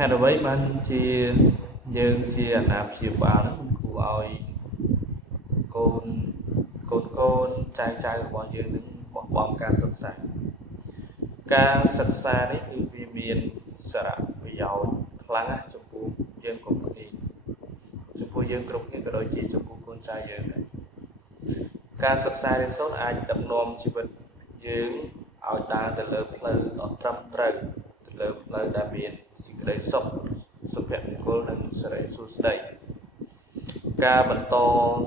ហេតុអ្វីបានជាយើងជាអាណាព្យាបាលហ្នឹងគួរឲ្យកូនចៅរបស់យើងនឹងបោះបង់ការសិក្សានេះគឺវាមានសារៈប្រយោជន៍ខ្លាំងណាស់ចំពោះយើងគ្រប់គ្នាក៏ដូចជាចំពោះកូនចៅយើងដែរការសិក្សារៀនសូត្រអាចដឹកនាំជីវិតយើងឲ្យដើរទៅលើផ្លូវដ៏ត្រឹមត្រូវទៅលើផ្លូវដែលមានសេចក្តីសុខសុភមង្គលនិងសិរីសួស្តីការបន្ត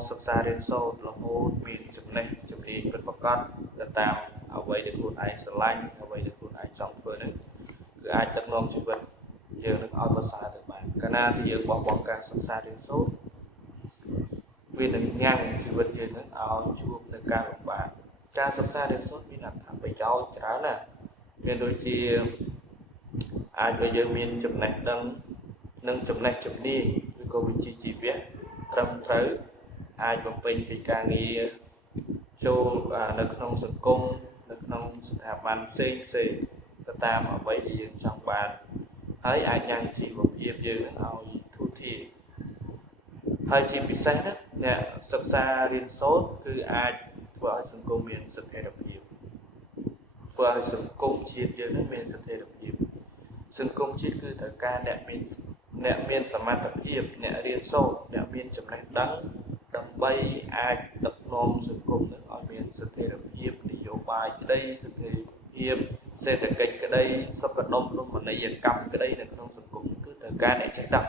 សិក្សារៀនសូត្ររហូតមានចំណេះជំនាញពិតប្រាកដទៅតាមអ្វីដែលខ្លួនឯងស្រឡាញ់អ្វីដែលខ្លួនឯងចង់ធ្វើហ្នឹងគឺអាចដឹកនាំជីវិតយើងនឹងឲ្យប្រសើរទៅបានកាលណាที่យើងបោះបង់ការសិក្សារៀនសូត្រវានឹងញ៉ាំងជីវិតយើងនឹងឲ្យជួបនឹងការលំបាកការសិក្សារៀនសូត្រមានអត្ថប្រយោជន៍ច្រើនណាស់មានដូចជាអាចឲ្យយើងមានចំណេះដឹងនិងចំណេះជំនាញឬក៏វិជ្ជាជីវៈត្រឹមត្រូវអាចបំពេញកិច្ចការងារចូលនៅក្នុងសង្គមនៅក្នុងស្ថាប័នផ្សេងទៅតាមអ្វីដែលយើងចង់បានហើយអាចញ៉ាំងជីវភាពយើងនឹងឲ្យធូរធារហើយជាពិសេសណាអ្នកសិក្សារៀនសូត្រគឺអាចធ្វើឲ្យសង្គមមានស្ថិរភាពធ្វើឲ្យសង្គមជាតិយើងនឹងមានស្ថិរភាពសង្គមជាតិគឺត្រូវការអ្នកមានសមត្ថភាពអ្នករៀនសូត្រអ្នកមានចំណេះដឹងដើម្បីអាចដឹកនាំសង្គមនឹងឲ្យមានស្ថិរភាពនយោបាយក្តីស្ថិរភាពសេដ្ឋកិច្ចក្តីសុខដុមរមណីយកម្មក្តីនៅក្នុងសង្គមគឺត្រូវការអ្នកចេះដឹង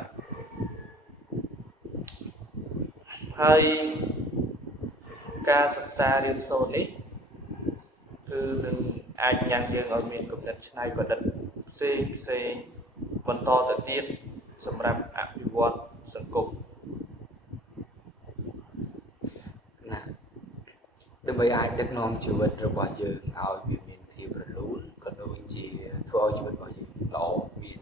ហើយការសិក្សារៀនសូត្រនេះគឺនឹងអាចញ៉ាំងយើងឲ្យមានគំនិតច្នៃប្រឌិតផ្សេងបន្តទៅទៀតសម្រាប់អភិវឌ្ឍសង្គមណាដើម្បីអាចដឹកនាំជីវិតរបស់យើងឲ្យវាមានភាពរលូនក៏ដូចជាធ្វើឲ្យជីវិតរបស់យើងល្អមាន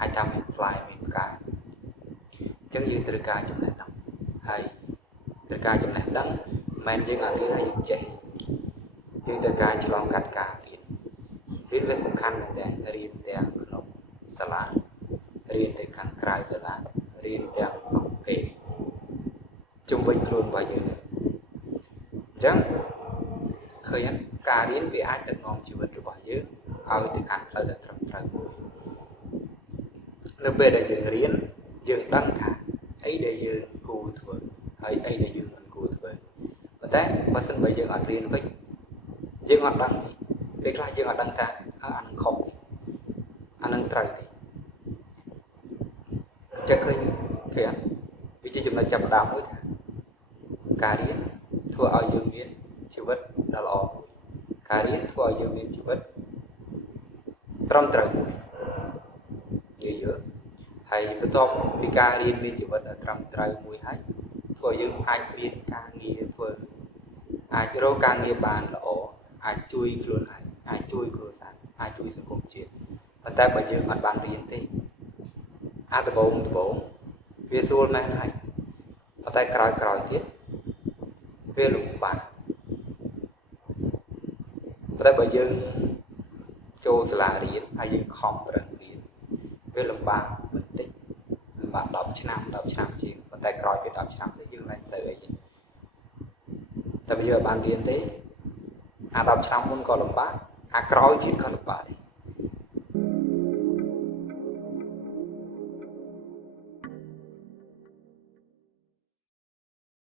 អាចតាមមានផ្លែមានផ្កាអញ្ចឹងយើងត្រូវការចំណេះដឹងហើយត្រូវការចំណេះដឹងមិនមែនយើងអត់រៀនហើយយើងចេះយើងត្រូវការឆ្លងកាត់ការរៀនវាសំខាន់មែនតើរៀនទាំងក្នុងសាលារៀនទាំងខាងក្រៅសាលារៀនទាំងសង្គមជុំវិញខ្លួនរបស់យើងអញ្ចឹងឃើញការរៀនវាអាចដឹកនាំជីវិតរបស់យើងឲ្យទៅកាន់ផ្លូវដ៏ត្រឹមត្រូវមួយនៅពេលដែលយើងរៀនយើងដឹងថាអីដែលយើងគួរធ្វើហើយអីដែលយើងមិនគួរធ្វើប៉ុន្តែបើសិនបើយើងអត់រៀនវិញយើងអត់ដឹងទេពេលខ្លះយើងអត់ដឹងថាអានឹងខុសទេអានឹងត្រូវទេចេះឃើញវាជាចំណុចចាប់ផ្ដើមមួយថាការរៀនធ្វើឲ្យយើងមានជីវិតដ៏ល្អការរៀនធ្វើឲ្យយើងមានជីវិតត្រឹមត្រូវមួយយល់ហើយបន្ទាប់ពីការរៀនមានជីវិតដ៏ត្រឹមត្រូវមួយហើយធ្វើឲ្យយើងអាចមានការងារធ្វើអាចរកការងារបានល្អអាចជួយខ្លួនឯងអាចជួយគ្រួសារអាចជួយសង្គមជាតិប៉ុន្តែបើយើងអត់បានរៀនទេដំបូងវាស្រួលណាស់ហើយប៉ុន្តែក្រោយទៀតវាលំបាកប៉ុន្តែបើយើងចូលសាលារៀនហើយយើងខំប្រឹងរៀនវាលំបាកបន្តិចលំបាក10ឆ្នាំជាងប៉ុន្តែក្រោយពី10ឆ្នាំទៅយើងឡើងទៅអីតែបើយើងបានរៀនទេ10ឆ្នាំមុនក៏លំបាកក្រោយទៀតក៏លំបាកដែរ